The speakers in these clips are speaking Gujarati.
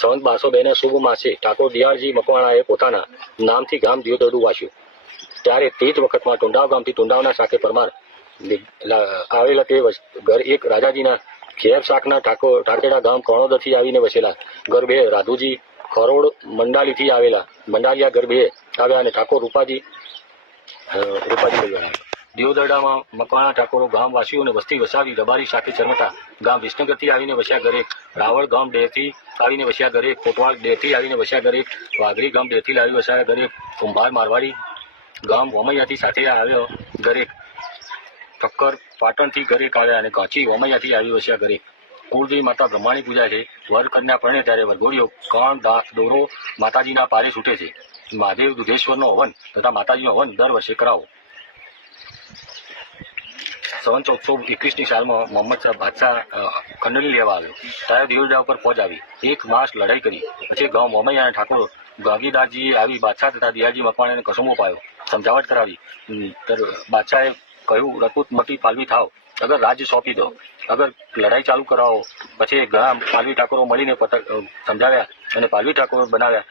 સંવત 1202 શુભ માસે ઠાકોર દિયાળજી મકવાણાએ પોતાના નામથી ગામ દિયોદરડું વાસ્યું ત્યારે તે જ વખતમાં ટુંડાવ ગામથી ટુંડાવના શાકે પરમાર આવેલા તે ઘર એક રાજાજીના ખેર શાકના ઠાકેડા ગામ કણોદરથી આવીને વસેલા ઘર 2 રાધુજી ખરોડ મંડાલીથી આવેલા મંડાલિયા ઘર 2 આવ્યા અને ઠાકોર રૂપાજી કહ્યું. દિયોદરડામાં મકવાણા ઠાકોરો ગામ વાસીઓને વસ્તી વસાવી રબારી શાકે ચરમટા ગામ વિસનગરથી આવીને વસ્યા ઘરે રાવળ ગામ 2 થી આવીને વસ્યા ઘરે કોટવાલ 2 થી આવીને વસ્યા ઘરે વાઘરી ગામ 2 થી લાવી વસાયા ઘરે કુંભાર મારવાડી ગામ વમૈયાથી સાથે આવ્યો ઘરે ઠક્કર પાટણથી ઘરે આવ્યા અને કાચી વમૈયાથી આવી વસ્યા ઘરે કુળદેવી માતા બ્રહ્માણી પૂજા છે. વર કન્યા પરણે ત્યારે વરઘોડીઓ કણ દાંત દોરો માતાજીના પારે છૂટે છે. મહાદેવ દુધેશ્વરનો હવન તથા માતાજીનો હવન દર વર્ષે કરાવો. સન 1421ની સાલમાં મોહમ્મદ શાહ બાદશાહ ખંડણી લેવા આવ્યો ત્યારે દિયોદરડા ઉપર ફોજ આવી 1 માસ લડાઈ કરી. પછી ગામ મોમૈયા અને ઠાકોર ગાગીદારજીએ આવી બાદશાહ તથા દિયાળજી મકવાણાને કસમો પાયો, સમજાવટ કરાવી. બાદશાહે કહ્યું, રજપૂત મોટી પાલવી થાવ, અગર રાજ્ય સોંપી દો, અગર લડાઈ ચાલુ કરાવો. પછી ઘણા પાલવી ઠાકોરો મળીને સમજાવ્યા અને પાલવી ઠાકોરો બનાવ્યા.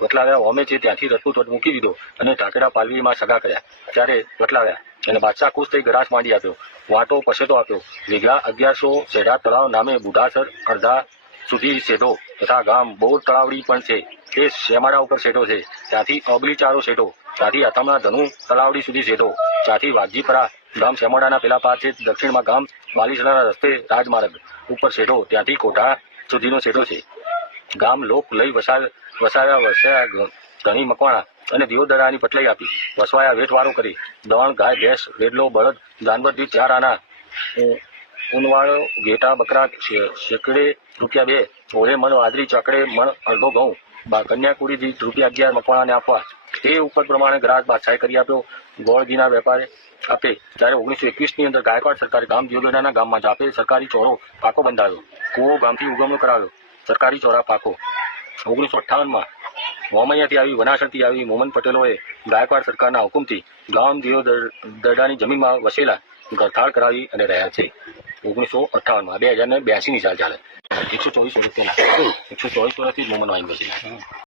વટલાવ્યા ઓમે છે ત્યાંથી રજપૂત વટ મૂકી દીધો અને ઠાકેડા પાલવીમાં સગા કર્યા. ત્યારે વટલાવ્યા અને બાદશાહ ખુશ થઈ ગરાસ માંડી આપ્યો, વાંટો પછેતો આપ્યો. વીઘા 1100 શેઢા તળાવ નામે બુઢાસર અડધા સુધી શેઢો તથા ગામ બોર તળાવડી પણ છે તે શેમાડા ઉપર શેઢો છે. ત્યાંથી ઓબલી ચારો શેઢો, ત્યાંથી આતમના ધનુ તળાવડી સુધી શેઢો, ત્યાંથી વાઘજીપરા ગામ શેમાડાના પેલા પાર છે. દક્ષિણમાં ગામ વાલીસરાના રસ્તે રાજમાર્ગ ઉપર શેઢો, ત્યાંથી કોઠા સુધીનો શેઢો છે. ગામ લોક લઈ વસાયા ઘણી મકવાણા અને દિયોદરડાની પટલાઈ આપી. વસવાયા વેઠવારો કરી. દવણ ગાય ભેંસ રેડલો બળદ જાનવર દીઠ 4 આના ઉનવાળો ઘેટા બકરા શેકડે ₹2, ઓળે મણ વાદરી ચાકડે મણ અડધો ઘઉં કન્યાકુડી દીઠ ₹11 મકવાણાને આપવા. તે ઉપર પ્રમાણે ગ્રાહક બાદશાહે કરી આપ્યો. ગોળ ઘીના વેપારે આપે ત્યારે 1921ની અંદર ગાયકવાડ સરકારે ગામ દિયોદરડાના ગામમાં જાપે સરકારી ચોરો પાકો બંધાવ્યો. કૂવો ગામથી ઉગમણો કરાવ્યો. સરકારી ચોરા પાકો 1958માં વમૈયાથી આવી વનાસણથી આવી મોમન પટેલોએ ગાયકવાડ સરકારના હુકમથી ગામ દિયોદરડાની જમીનમાં વસેલા ગરથાળ કરાવી અને રહ્યા છે. 1958માં 2082ની સાલ ચાલે. 124 વર્ષ પહેલા 124 વર્ષથી જ મોમન વાઈન વસેલા.